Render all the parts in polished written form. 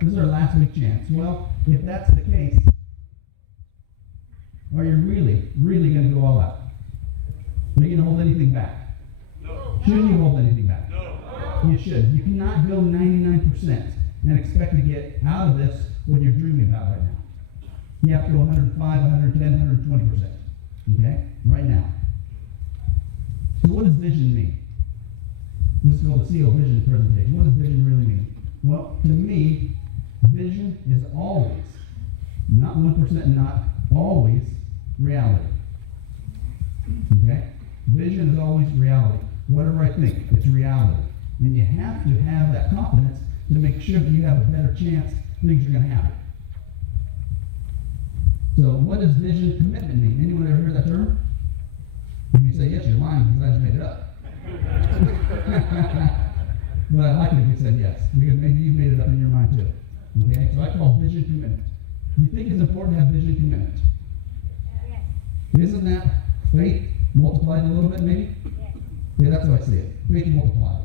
This is our last big chance. Well, if that's the case, are you really going to go all out? Are you going to hold anything back? No. Shouldn't you hold anything back? No. You should. You cannot go 99% and expect to get out of this what you're dreaming about right now. You have to go 105, 110, 120%. Okay? Right now. So what does vision mean? This is called the CEO Vision presentation. What does vision really mean? Well, to me, vision is always, not 1%, not always, reality. Okay? Vision is always reality. Whatever I think, it's reality. And you have to have that confidence to make sure that you have a better chance things are going to happen. So what does vision commitment mean? Anyone ever heard that term? If you say yes, you're lying because I just made it up. But I like it if you said yes, because maybe you made it up in your mind too. Okay? So I call vision commitment. You think it's important to have vision commitment? Isn't that faith multiplied a little bit, maybe? Yeah, that's how I see it. Faith multiplied.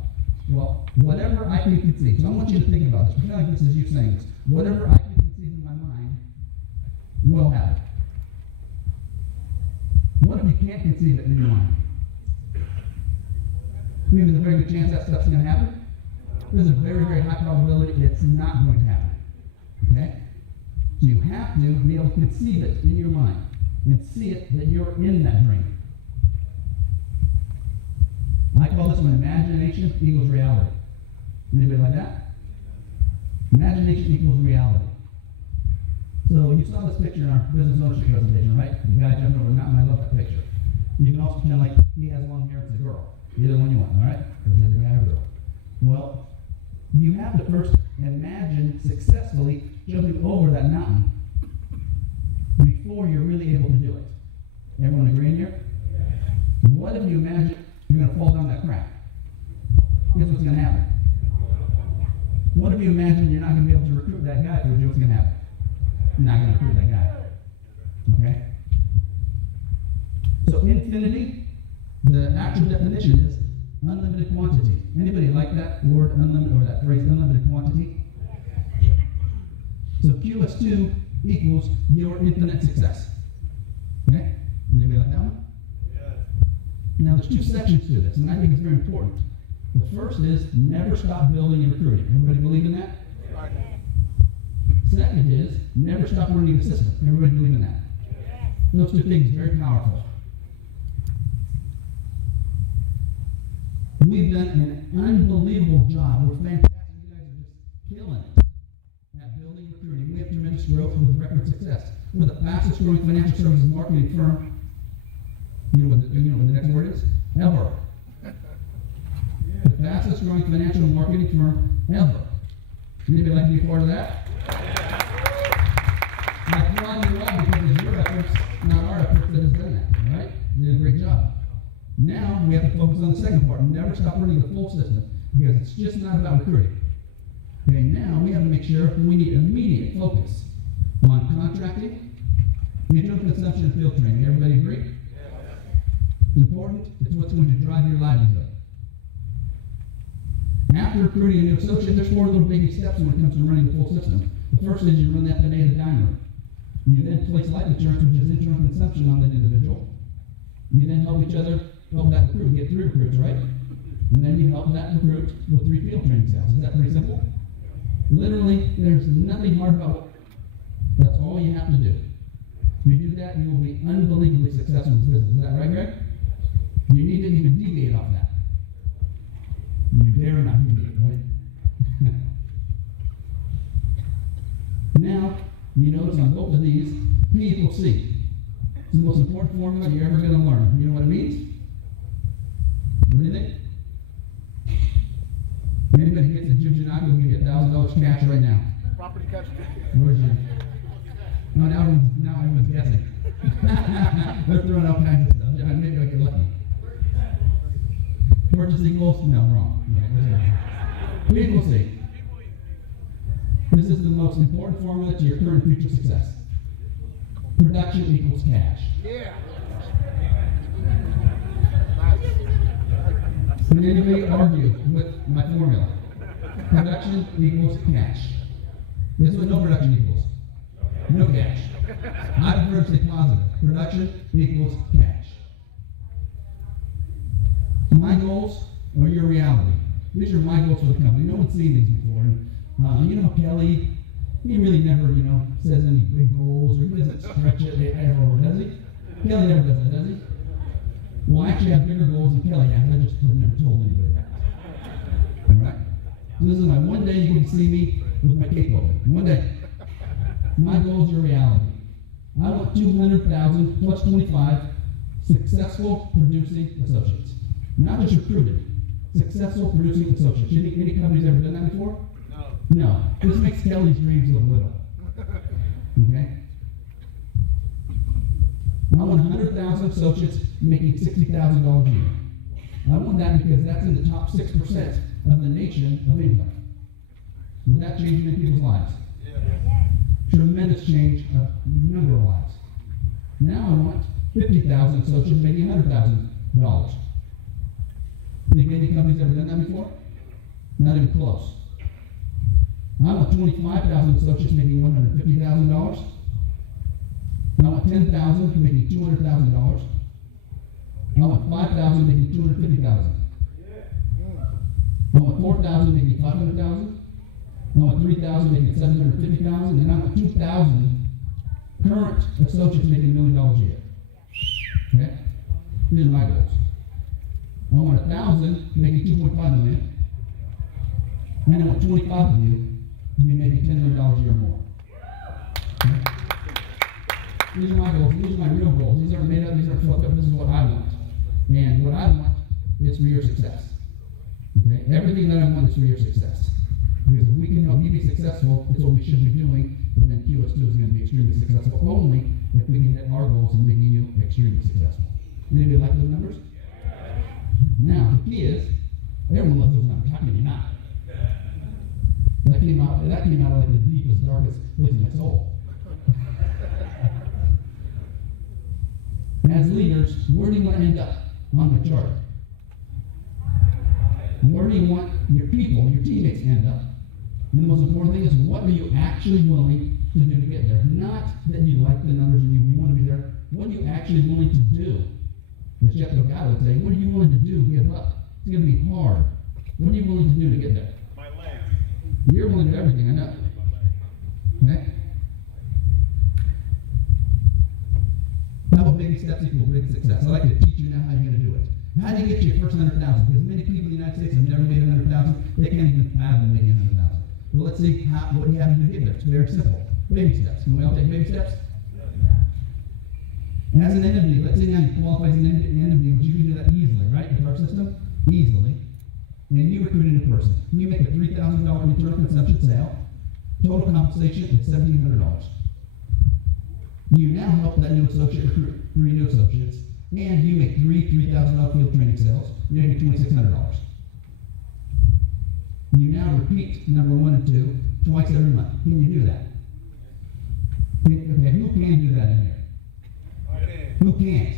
Well, whatever I can conceive. So I want you to think about this. Pretend like this is you saying this. Whatever I can conceive in my mind will happen. What if you can't conceive it in your mind? Maybe there's a very good chance that stuff's going to happen. There's a very, very high probability it's not going to happen. Okay? So you have to be able to conceive it in your mind and see it that you're in that dream. I call this one imagination equals reality. Anybody like that? Imagination equals reality. So you saw this picture in our business ownership presentation, right? The guy jumping over the mountain. I love that picture. You can also pretend like he has long hair. It's a girl. Either one you want, all right? Because it's a guy or a girl. Well, you have to first imagine successfully jumping over that mountain before you're really able to do it. Everyone agreeing here? What if you imagine you're going to fall down that crack? Guess what's going to happen? What if you imagine you're not going to be able to recruit that guy? What's going to happen? You're not going to recruit that guy. Okay? So infinity, the actual definition is unlimited quantity. Anybody like that word unlimited, or that phrase unlimited quantity? So QS2 equals your infinite success. Okay? Anybody like that one? Now there's two sections to this, and I think it's very important. The first is never stop building and recruiting. Everybody believe in that? Second is never stop learning the system. Everybody believe in that? Those two things are very powerful. We've done an unbelievable job. We're fantastic. You guys are just killing it at building and recruiting. We have tremendous growth with record success. We're the fastest growing financial services marketing firm. You know what the next word is? Ever. The fastest growing financial marketing firm ever. Anybody like to be part of that? I applaud you all because it's your efforts, not our efforts, that has done that. Right? You did a great job. Now we have to focus on the second part. Never stop learning the full system because it's just not about recruiting. Okay, now we have to make sure we need immediate focus on contracting, internal consumption, and field training. Everybody agree? It's important. It's what's going to drive your livelihood. After recruiting a new associate, there's four little baby steps when it comes to running the full system. The first is you run that FNA to dining room. You then place life insurance, which is internal consumption, on that individual. You then help each other, help that recruit get 3 recruits, right? And then you help that recruit with 3 field training sales. Is that pretty simple? Literally, there's nothing hard about it. That's all you have to do. If you do that, you will be unbelievably successful in this business. Is that right, Greg? You need to even deviate off that. You dare not deviate, right? Now, you notice on both of these, P equals C. It's the most important formula you're ever going to learn. You know what it means? What do you think? Anybody gets a Jujanaga will give you $1,000 cash right now. Property tax. Where's your? No, now everyone's guessing. They're throwing out kinds of stuff. Maybe I get lucky. Purchase equals? No, wrong. P equals C. This is the most important formula to your current and future success. Production equals cash. Yeah. Can anybody argue with my formula? Production equals cash. Guess what no production equals? No cash. I prefer to say positive. Production equals cash. My goals are your reality. These are my goals for the company. No one's seen these before. And, Kelly, he really never, says any big goals, or he doesn't stretch it ever, does he? Kelly never does that, does he? Well, I actually have bigger goals than Kelly has. I just have never told anybody that. All right? So this is my one day you can see me with my cape open. One day. My goals are reality. I want 200,000 plus 25 successful producing associates. Not just recruited, successful producing associates. Any company's ever done that before? No. This makes Kelly's dreams look little. Okay? I want 100,000 associates making $60,000 a year. I want that because that's in the top 6% of the nation of income. Will that change many people's lives? Tremendous change of number of lives. Now I want 50,000 associates making $100,000. Think any company's ever done that before? Not even close. I want 25,000 associates making $150,000. I want 10,000 making $200,000. I want 5,000 making $250,000. I want 4,000 making $500,000. I want 3,000 making $750,000, and I want 2,000 current associates making $1 million a year. Okay? These are my goals. I want 1,000 making $2.5 million, and I want 25 of you to be making $10 million a year or more. Okay? These are my goals. These are my real goals. These aren't made up. These aren't fluffed up. This is what I want. And what I want is for your success. Okay? Everything that I want is for your success. Because if we can help you be successful, it's what we should be doing, but then QS2 is going to be extremely successful only if we can hit our goals in making you extremely successful. Anybody like those numbers? Now, the key is, everyone loves those numbers. How can you not? That came out of like the deepest, darkest place in my soul. As leaders, where do you want to end up on the chart? Where do you want your people, your teammates to end up? And the most important thing is, what are you actually willing to do to get there? Not that you like the numbers and you want to be there. What are you actually willing to do? As Jeff Delgado would say, what are you willing to do to give up? It's going to be hard. What are you willing to do to get there? My legs. You're willing to do everything, I know. Okay? How about baby steps equal big success? I'd like to teach you now how you're going to do it. How do you get to your first 100,000? Because many people in the United States have never made 100,000. They can't even fathom making 100,000. Well, let's see what do you have to do to get there. It's very simple. Baby steps. Can we all take baby steps? As an NMD, let's say now you qualify as an NMD, which you can do that easily, right? With our system, easily. And you recruit a new person. You make a $3,000 return on consumption sale. Total compensation is $1,700. You now help that new associate recruit 3 new associates, and you make $3,000 field training sales. You're making $2,600. You now repeat number 1 and 2 twice every month. Can you do that? Okay, who can do that in here? Who can't?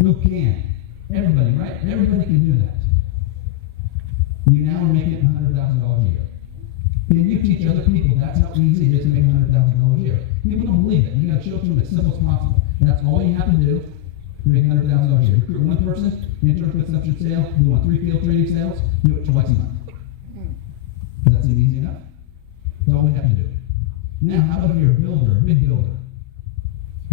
Who can? Everybody, right? Everybody can do that. You now are making $100,000 a year. Can you teach other people that's how easy it is to make $100,000 a year? People don't believe it. You got to show it to them as simple as possible. That's all you have to do to make $100,000 a year. Recruit 1 person, intern consumption sale, you want 3 field training sales, do it twice a month. Does that seem easy enough? That's all we have to do. Now, how about if you're a builder, a big builder?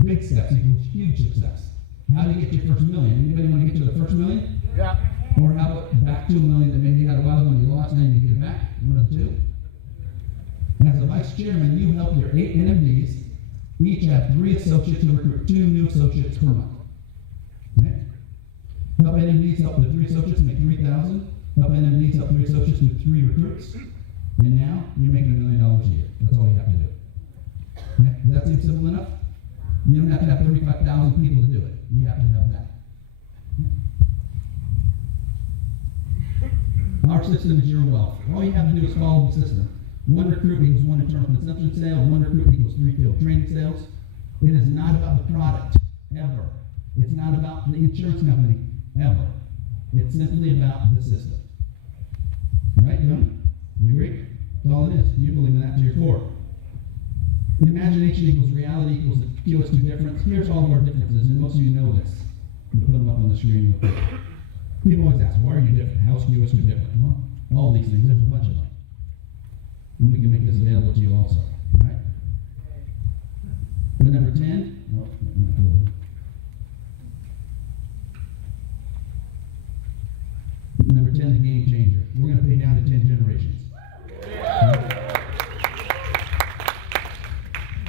Big steps equals huge success. How do you get to your first million? Anybody want to get to the first million? Yeah. Or how about back to $1 million that maybe you had a while ago and you lost, and then you get it back? 1 of the 2. As a vice chairman, you help your 8 NMDs each have 3 associates who recruit 2 new associates per month. Okay? Help NMDs help the 3 associates make $3,000. Help NMDs help 3 associates do 3 recruits. And now you're making $1 million a year. That's all you have to do. Okay? Does that seem simple enough? You don't have to have 35,000 people to do it. You have to have that. Our system is your wealth. All you have to do is follow the system. 1 recruit equals 1 internal consumption sale. 1 recruit equals 3 field training sales. It is not about the product, ever. It's not about the insurance company, ever. It's simply about the system. Right, John? You agree? That's all it is. You believe in that to your core. Imagination equals reality equals the QS2 difference. Here's all of our differences, and most of you know this. I'll put them up on the screen real quick. People always ask, why are you different? How is QS2 different? Well, all these things, there's a bunch of them. And we can make this available to you also. All right? But number 10, Number 10, the game changer. We're going to pay down to 10 generations.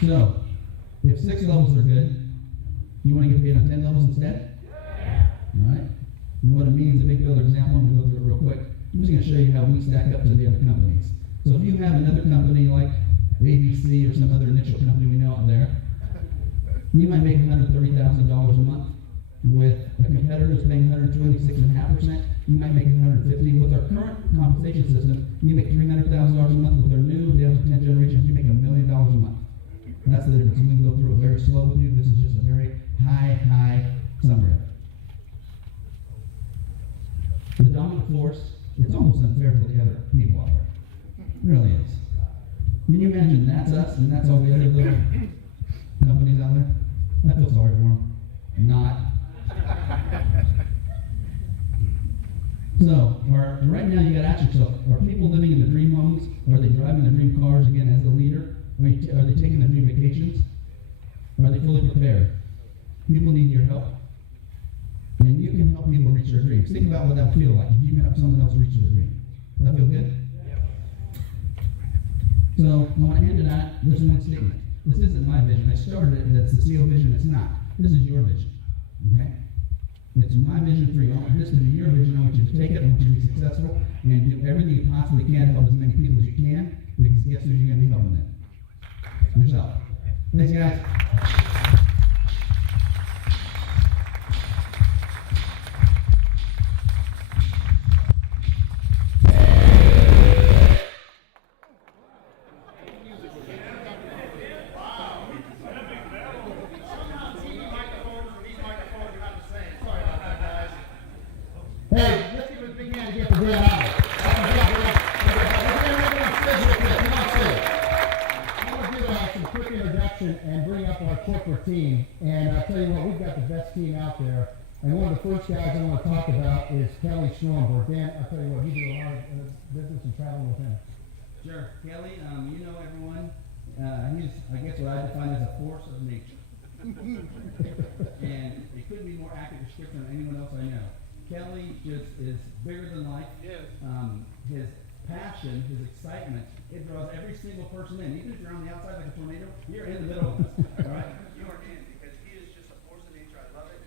So, if 6 levels are good, you want to get paid on 10 levels instead? All right? And what it means, a big builder example, I'm going to go through it real quick. I'm just going to show you how we stack up to the other companies. So if you have another company like ABC or some other initial company we know out there, you might make $130,000 a month. With a competitor who's paying 126.5%, you might make $150,000. With our current compensation system, you make $300,000 a month. With our new down to 10 generations, you make $1 million a month. And that's the difference. We can go through it very slow with you. This is just a very high summary. The dominant force, it's almost unfair to the other people out there. It really is. Can you imagine that's us and that's all the other little companies out there? I feel sorry for them. Not. So, right now you got to ask yourself, are people living in the dream homes? Are they driving the dream cars again as a leader? Are they taking the dream vacations? Are they fully prepared? People need your help. And you can help people reach their dreams. Think about what that would feel like if you can help someone else reach their dream. Does that feel good? So, I want to end it on this one statement. This isn't my vision. I started it, that's the CEO vision. It's not. This is your vision. Okay? It's my vision for you. I want this to be your vision. I want you to take it. I want you to be successful and do everything you possibly can to help as many people as you can, because guess who you're going to be helping them? Yourself. Thanks, guys. Hey, let's give a big hand again for Dan Allen. I'm going to do some quick introduction and bring up our corporate team. And I'll tell you what, we've got the best team out there. And one of the first guys I want to talk about is Kelly Schnorrenberg. Dan, I'll tell you what, you do a lot of business and travel with him. Sure. Kelly, you know everyone. He's, I guess, what I define as a force of nature. And it couldn't be more accurate description than anyone else I know. Kelly just is bigger than life. Yes. His passion, his excitement, it draws every single person in. Even if you're on the outside like a tornado, you're in the middle of this. All right? You are in, because he is just a force of nature. I love it.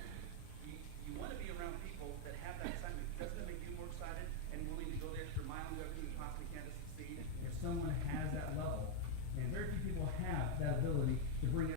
You want to be around people that have that excitement. Doesn't it make you more excited and willing to go the extra mile and do everything you possibly can to succeed? If someone has that level, and very few people have that ability to bring it